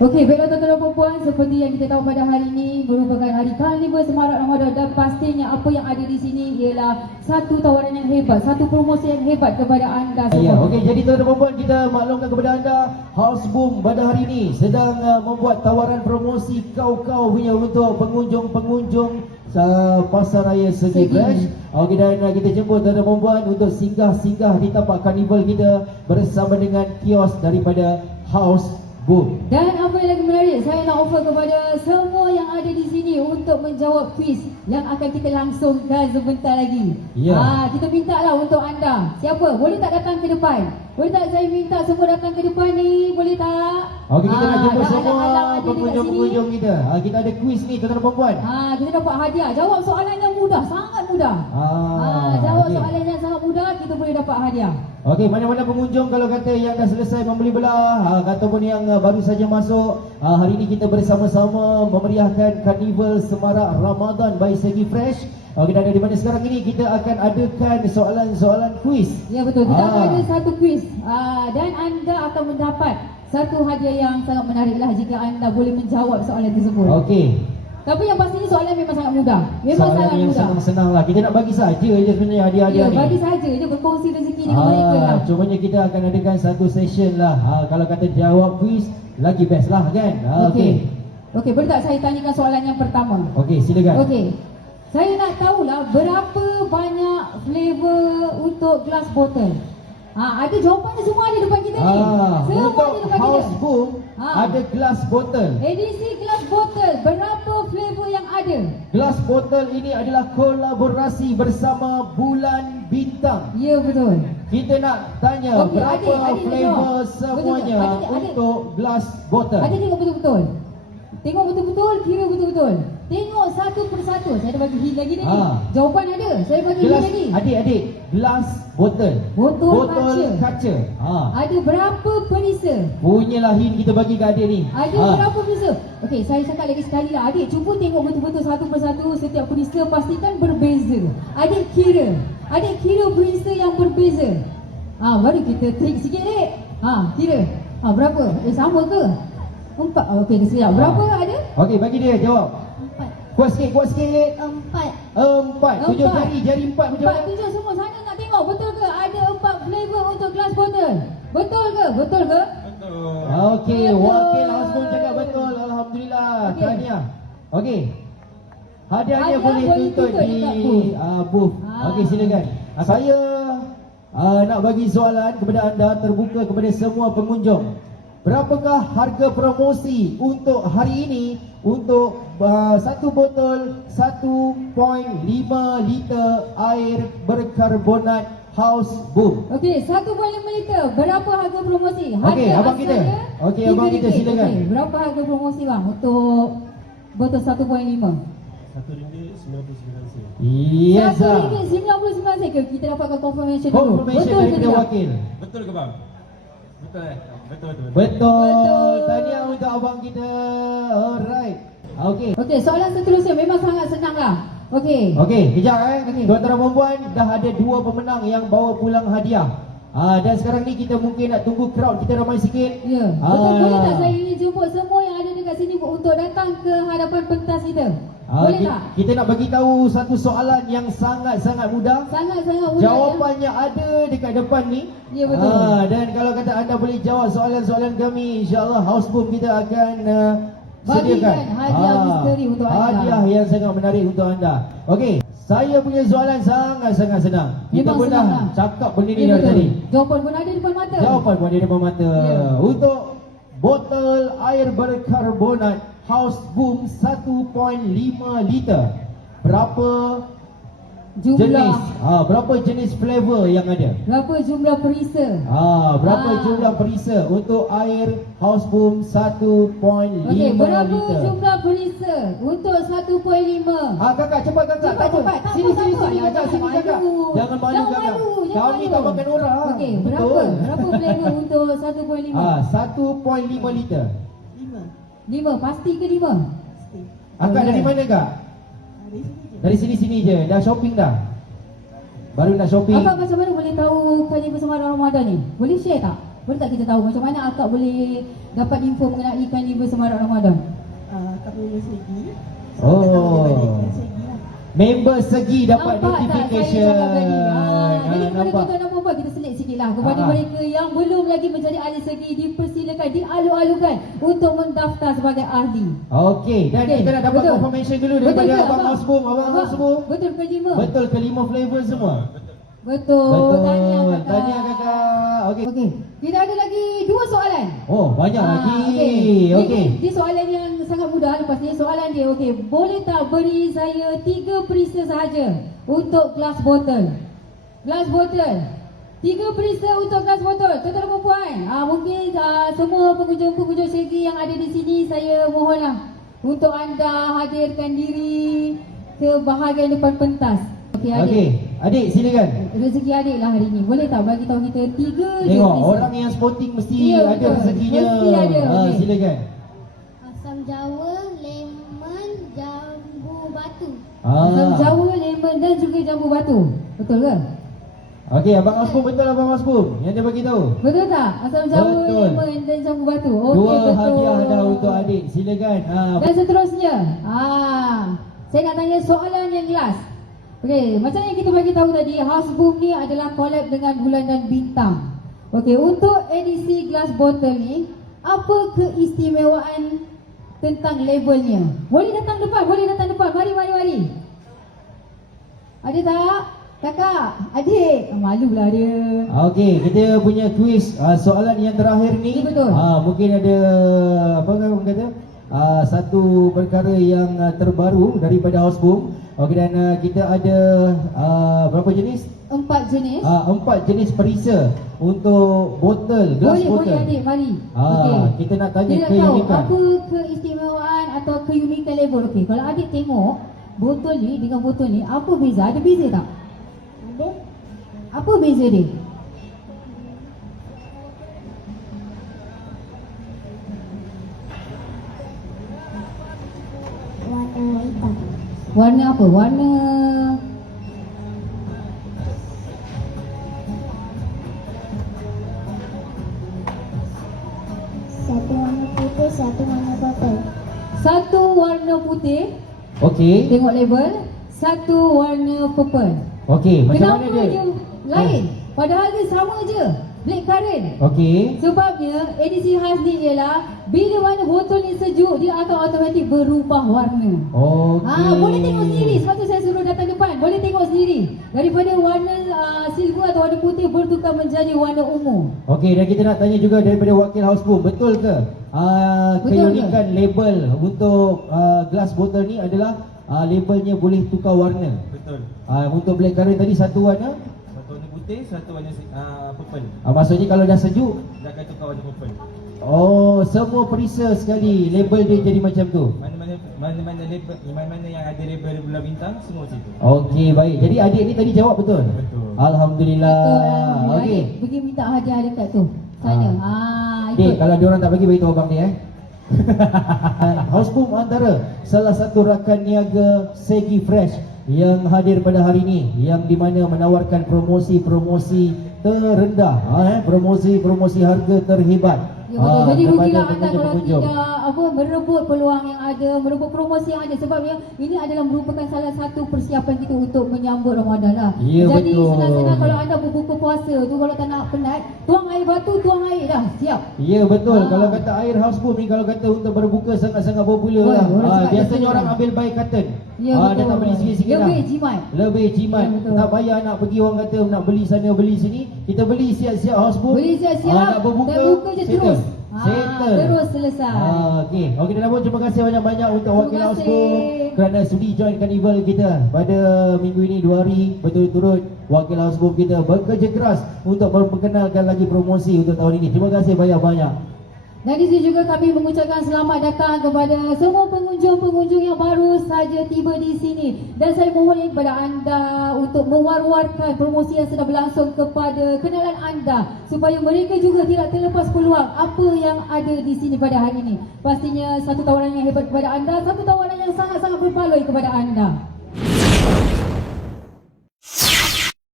Okey, baiklah tuan-tuan dan puan-puan, seperti yang kita tahu pada hari ini merupakan hari Karnival Semarak Ramadan dan pastinya apa yang ada di sini ialah satu tawaran yang hebat, satu promosi yang hebat kepada anda semua. Ya, okey, jadi tuan-tuan dan puan-puan, kita maklumkan kepada anda House Boom pada hari ini sedang membuat tawaran promosi kau-kau punya untuk pengunjung-pengunjung Pasar Raya Segi Fresh. Okey, dan kita jemput tuan-tuan dan puan-puan untuk singgah-singgah di tapak karnival kita bersama dengan kios daripada House Boom. Dan apa yang lagi menarik, saya nak offer kepada semua yang ada di sini untuk menjawab kuis yang akan kita langsungkan sebentar lagi. Ya. Kita minta lah untuk anda. Siapa? Boleh tak datang ke depan? Boleh tak saya minta semua datang ke depan ni? Boleh tak? Okey, kita nak jemput dah semua alang-alang ada dekat pengunjung-pengunjung sini. kita. Kita ada kuis ni tuan-tuan dan puan-puan. Kita dapat hadiah. Jawab soalan yang mudah, sangat mudah. Jawab okey. soalan yang sangat mudah, kita boleh dapat hadiah. Okey, mana-mana pengunjung kalau kata yang dah selesai membeli belah ataupun yang baru saja masuk, hari ini kita bersama-sama memeriahkan Karnival Semarak Ramadan by Segi Fresh. Okey, dan di mana sekarang ini kita akan adakan soalan-soalan kuis. Ya betul, kita akan ada satu kuis dan anda akan mendapat satu hadiah yang sangat menariklah jika anda boleh menjawab soalan tersebut. Okey. Tapi yang pastinya soalan memang sangat mudah. Memang Soalan sangat yang mudah. sangat senang lah. Kita nak bagi saja je sebenarnya hadiah-hadiah Ya, ni. bagi saja je berkongsi rezeki dengan mereka lah. Cumanya kita akan adakan satu session lah. Kalau kata jawab kuis lagi best lah kan. Okey. Okey, boleh tak saya tanyakan soalan yang pertama? Okey, silakan. Okey. Saya nak tahulah berapa banyak flavor untuk glass bottle. Ada jawapannya semua ada depan kita ni. Semua untuk ada depan House kita. Boom ada glass bottle. Edisi glass bottle, berapa flavor yang ada? Glass bottle ini adalah kolaborasi bersama Bulan Bintang. Ya betul. Kita nak tanya Okey, berapa adik flavor jawab. semuanya Betul, adik. untuk glass bottle. Ada tengok betul-betul. Tengok betul-betul, kira betul-betul. Tengok satu persatu. Saya dah bagi hint lagi ni. Jawapan ada. Saya bagi hint Glass, lagi. adik-adik, glass bottle. Botol kaca. Ada berapa perisa? Punyalah hint kita bagi ke adik ni. Ada berapa perisa? Okey, saya cakap lagi sekali lah. Adik, cuba tengok betul-betul satu persatu. Setiap perisa pastikan berbeza. Adik kira. Adik kira perisa yang berbeza. Baru kita trik sikit, dek. Kira. Berapa? Sama ke? 4. Okey, sekejap. Berapa ada? Okey, bagi dia jawab. 4. Kuat sikit, kuat sikit. 4. Tunjuk jari 4 macam mana? 4, 7 semua. Sana nak tengok. Betul ke? Ada 4 flavor untuk glass bottle. Betul ke? Betul ke? Betul. Okey, Betul. wakil Hasbun cakap betul. Alhamdulillah. Okey. Tahniah. Okey. Hadiahnya Hadiah boleh boleh tuntut tuntut di dekat booth. booth. Okey, silakan. Saya nak bagi soalan kepada anda, terbuka kepada semua pengunjung. Berapakah harga promosi untuk hari ini untuk satu botol 1.5 liter air berkarbonat House Boom? Okey, 1.5 liter. Berapa harga promosi? Harga Okey, abang kita. asalnya Okey, abang kita, RM3. silakan. Okey, berapa harga promosi bang untuk botol 1.5? RM1.99. Yes, sir. RM1.99 ke? Kita dapatkan confirmation dulu. Confirmation Betul ke daripada tidak? wakil. Betul ke bang? Betul Betul. Betul. Tahniah untuk abang kita. Alright. Okey. Okey, soalan seterusnya memang sangat senang lah. Okey. Okey, kejap Okey. Tuan-tuan dan puan dah ada 2 pemenang yang bawa pulang hadiah. Dan sekarang ni kita mungkin nak tunggu crowd kita ramai sikit. Ya. Betul, boleh tak saya ingin jemput semua yang ada dekat sini untuk datang ke hadapan pentas kita? Boleh tak? Kita nak bagi tahu satu soalan yang sangat-sangat mudah. Sangat-sangat mudah. Jawapannya ada dekat depan ni. Ya, betul. Dan kalau kata anda boleh jawab soalan-soalan kami, insya-Allah House Boom kita akan Bagikan sediakan hadiah misteri untuk anda. Hadiah yang sangat menarik untuk anda. Okey, saya punya soalan sangat-sangat senang. Kita Memang pun senang dah lah. cakap benda ni Ya, dari betul. tadi. Jawapan pun ada depan mata. Jawapan pun ada depan mata. Ya. Untuk botol air berkarbonat House Boom 1.5 liter, berapa Jumlah. jenis? Berapa jenis flavor yang ada? Berapa jumlah perisa? Berapa jumlah perisa untuk air House Boom 1.5 Okey, berapa liter? jumlah perisa untuk 1.5? Kakak cepat kakak. Cepat, Tak apa. cepat. Tak Sini apa, sini tak apa. sini kakak, Jangan sini kakak. malu. Jangan malu Jangan kakak. malu, jangan Kau ni malu. tak makan orang. Okey, berapa? Betul. Berapa flavor untuk 1.5? 1.5 liter. 5, pasti ke 5? Akak dari mana kak? Dari sini-sini je. Dah shopping dah? Baru nak shopping. Akak macam mana boleh tahu Karnival Semarak Ramadan ni? Boleh share tak? Boleh tak kita tahu macam mana akak boleh dapat info mengenai Carnival Semarak Ramadan? Kat member Segi. Oh. Segi lah. Member Segi dapat Nampak tak notification. saya cakap tadi? Jadi kepada nampak. tuan-tuan dan puan-puan, kita selit sikit lah kepada Ah. mereka yang belum lagi menjadi ahli segi, dipersilakan, dialu-alukan untuk mendaftar sebagai ahli. Okey, dan Okey, kita nak dapat betul. confirmation dulu Betul daripada ke, Abang Hasbum. Abang Hasbum. Betul ke lima? Betul ke 5 flavor semua? Betul. Tahniah kakak. Tahniah kakak. Okey. Okey, kita ada lagi 2 soalan. Oh, banyak lagi. Okey. Ini soalan yang sangat mudah lepas ni. Soalan dia, okey, boleh tak beri saya 3 perisa sahaja untuk gelas botol? Gelas botol. 3 perisa untuk gelas botol. Tuan-tuan dan puan-puan, mungkin semua pengunjung-pengunjung segi yang ada di sini, saya mohonlah untuk anda hadirkan diri ke bahagian depan pentas. Okey, adik. Okey, adik silakan. Rezeki adik lah hari ni. Boleh tak bagi tahu kita 3 je Tengok, perisa? orang yang sporting mesti Ya, ada betul. rezekinya. Mesti ada, okey. Silakan. Asam jawa, lemon, jambu batu. Asam jawa, lemon dan juga jambu batu. Betul ke? Okey, Abang Hasbum betul Abang Hasbum yang dia bagi tahu. Betul tak? Asam jawa, Betul. lemon dan jambu batu. Okey, Dua betul. hadiah dah untuk adik. Silakan. Dan seterusnya, saya nak tanya soalan yang last. Okey, macam yang kita bagi tahu tadi, Hasbum ni adalah collab dengan Bulan dan Bintang. Okey, untuk edisi gelas botol ni, apa keistimewaan tentang labelnya? Boleh datang depan, boleh datang depan. Mari. Ada tak? Kakak, adik. Malulah dia. Okey, kita punya kuis soalan yang terakhir ni. Ya, betul. Mungkin ada apa orang kata? Satu perkara yang terbaru daripada Hasbum. Okey, dan kita ada berapa jenis? 4 jenis. 4 jenis perisa untuk botol, gelas botol. Boleh adik, mari. Kita nak tanya Dia nak tahu keunikan. apa keistimewaan atau keunikan label. Okey, kalau adik tengok botol ni dengan botol ni, apa beza? Ada beza tak? Ada Apa beza dia? warna hitam. Warna apa? Warna Satu warna putih, satu warna purple. satu warna putih, Okey. tengok label. Satu warna purple. Okey, macam Kenapa mana dia? dia lain? Padahal dia sama je. Black currant. Okey. Sebabnya edisi khas ni ialah bila mana botol ni sejuk, dia akan automatik berubah warna. Okey. Boleh tengok sendiri. Sebab tu saya suruh datang depan. Boleh tengok sendiri. Daripada warna silver atau warna putih bertukar menjadi warna ungu. Okey, dan kita nak tanya juga daripada wakil Hasbum, betul ke? Betul Keunikan label untuk gelas botol ni adalah labelnya boleh tukar warna. Betul. Untuk black currant tadi satu warna. Satu warna putih, satu warna purple. Maksudnya kalau dah sejuk, Dia akan tukar warna purple. semua perisa sekali label dia jadi macam tu. Mana-mana label, mana yang ada label bulan bintang, semua situ. Okey, baik. Jadi adik ni tadi jawab betul? Betul. Alhamdulillah. Betul. Okey. Adik pergi minta hadiah dekat tu. Sana. Dek, Ikut. kalau diorang tak bagi, beritahu abang ni Hasbum antara salah satu rakan niaga Segi Fresh yang hadir pada hari ini, yang di mana menawarkan promosi-promosi terendah, promosi-promosi harga terhebat. Ya betul. Jadi kepada rugilah anda kalau pengunjung-pengunjung. tidak merebut peluang yang ada, merebut promosi yang ada, sebabnya ini adalah merupakan salah satu persiapan kita untuk menyambut Ramadan lah. Ya, Jadi betul. senang-senang kalau anda berbuka puasa tu, kalau tak nak penat, tuang air batu, tuang air dah, siap. Ya betul. Kalau kata air Hasbum ni, kalau kata untuk berbuka sangat-sangat popular lah. Orang cakap Biasanya betul. orang ambil by carton. Ya Dia betul. tak beli sikit-sikit lah. Lebih jimat. Lebih jimat. Ya, betul. Tak payah nak pergi orang kata nak beli sana beli sini. Kita beli siap-siap Hasbum. Beli siap-siap, Nak berbuka, dan buka je settle. terus. Settle. Terus selesai. Okey. Okey, dan pun terima kasih banyak-banyak untuk Terima wakil kasih. Hasbum kerana sudi join carnival kita pada minggu ini 2 hari berturut-turut. Wakil Hasbum kita bekerja keras untuk memperkenalkan lagi promosi untuk tahun ini. Terima kasih banyak-banyak. Dan di sini juga kami mengucapkan selamat datang kepada semua pengunjung-pengunjung yang baru saja tiba di sini. Dan saya mohon kepada anda untuk mewar-warkan promosi yang sedang berlangsung kepada kenalan anda, supaya mereka juga tidak terlepas peluang apa yang ada di sini pada hari ini. Pastinya satu tawaran yang hebat kepada anda, satu tawaran yang sangat-sangat berbaloi kepada anda.